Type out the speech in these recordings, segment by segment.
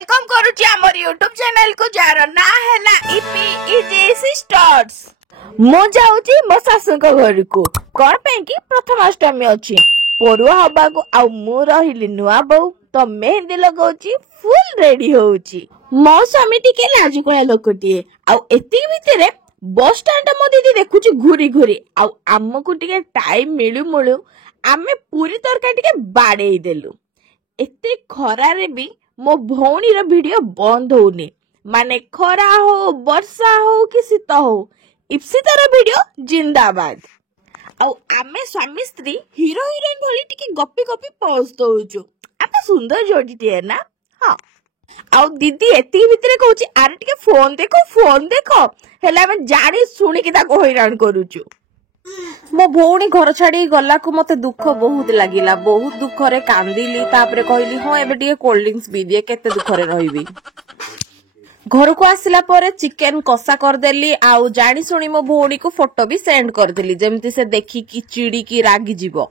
Welcome करूची हमर YouTube channel को जार ना है ना इपी इजी सिस्टर्स मो जाउची मो सासु को घर को कोन पे की प्रथमाष्टमी अछि परुआ हबा को आ मु रहिली नुआ बहु तो मेहंदी लगाउची फुल रेडी होउची मो स्वामी टिके लाजु कोला लोकटिए आ एति भितरे बस स्टैंड मो दीदी देखुची घुरी घुरी आ हमकु टिके टाइम मिलु मुलु आमे पूरी तरका टिके बाडे देलु एते खरा रे भी मो भौणी रो वीडियो बंद होनी माने खरा हो वर्षा हो कि शीत हो इप्सितार वीडियो जिंदाबाद आ आमे स्वामी स्त्री हीरो हीरोइन भली टिके गप्पी गप्पी पोज दउछु आमे सुंदर जोड़ीटे ना हां आ दीदी एती भितरे कहूची आरे टिके फोन देखो हेला आमे जानी सुनी कि ताको हैरान करूछु मो भौणी घर छाड़ी गला को मते दुख बहुत लागिला बहुत दुख रे कांदिली तापरे कहली हां एबे टिके कोल्ड ड्रिंक्स पी दिए केते दुख रे रहिबी घर को आसिला परे चिकन कसा कर देली आउ जानी सुनी मो भौणी को फोटो भी सेंड कर देली जेमति से देखी कि चिड़ी की रागी जीवो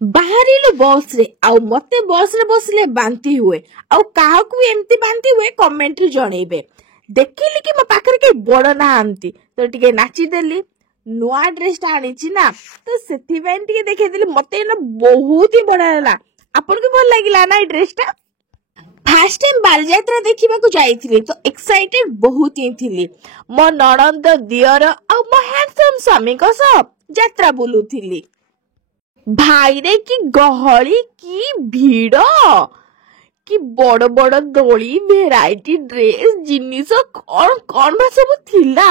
बाहरिलो बस रे आउ मते बस रे बसले बांती हुए आउ काहा को एमती बांती हुए कमेंट रे जणेबे देखिली कि मो पाखरे के बड़ नाहंती तो टिके नाची देली नुआ ड्रेस आनीची ना तो सेथि बेन टिके देखे देली मते ना बहुत ही बड़ा होला आपन को भल लागिला ना ड्रेस टा फर्स्ट टाइम बालयात्रा देखिबा को जाईथिली तो एक्साइटेड बहुत ही थिली मो नणंद दियर आ मो हैंडसम स्वामी को सब यात्रा बुलुथिली भाई रे की गहली की भीड़ कि बड़ बड़ दोली भेराइटी ड्रेस जिनिस कौन कौन बा सब थिला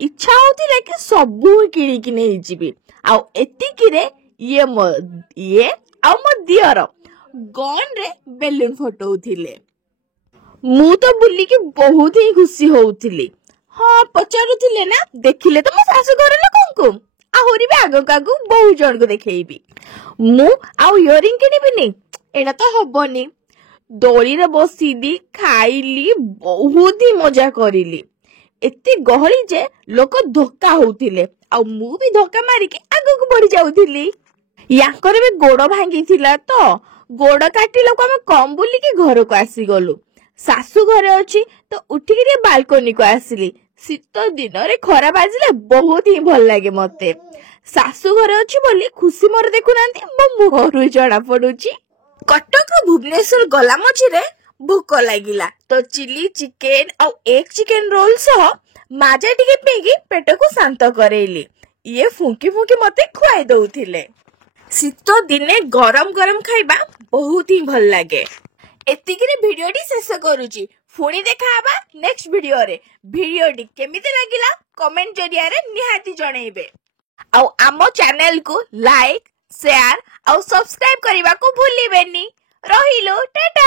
इच्छा होतिला कि सबु किणी कि नै जिबी आ एतिकी रे ये आ मो दियर गन रे बेलून फटौथिले मु तो बुली के बहुत ही खुशी होउथिली हां पचारुथिले ना देखिले तो मो सासु घर लोकंकु आहुरी भी आगो कागु बहुत जण को देखैबी मु आ इयरिंग किनिबिनी एना तो हबनी दोली रे बसीली खाइली बहुत ही मजा करिली एते गहली जे लोक धोका होउथिले आ मु भी धोका मारी के आगो को बढ़ी जाउथिली याकर भी गोड़ भांगी थिला तो गोड़ काटी लोक हम कम बुली के घर को आसी गलु सासु घरे अछि तो उठी के बालकोनी को आसिली शीत दिन रे खरा बाजिले बहुत ही भल लागे मते सासु घरे अछि बोली खुशी मोर देखु नांती मो मुहरु जड़ा पडुची कटक भुवनेश्वर गला मझिरे भूक लागिला तो चिली चिकेन और एक चिकेन रोल सह माजा टिके पेगी पेट को शांत करेली ये फुंकी फुंकी मते खुआई दउथिले शीत दिने गरम गरम खाइबा बहुत ही भल लागे एतिकी रे वीडियो टी शेष करूची पुणी देखाबा नेक्स्ट वीडियो रे वीडियो टी केमिति लागिला कमेंट जरिया रे निहाती जणेबे आ आमो चैनल को लाइक शेयर और सब्सक्राइब करने को भूलिबेनी रहिलो टाटा।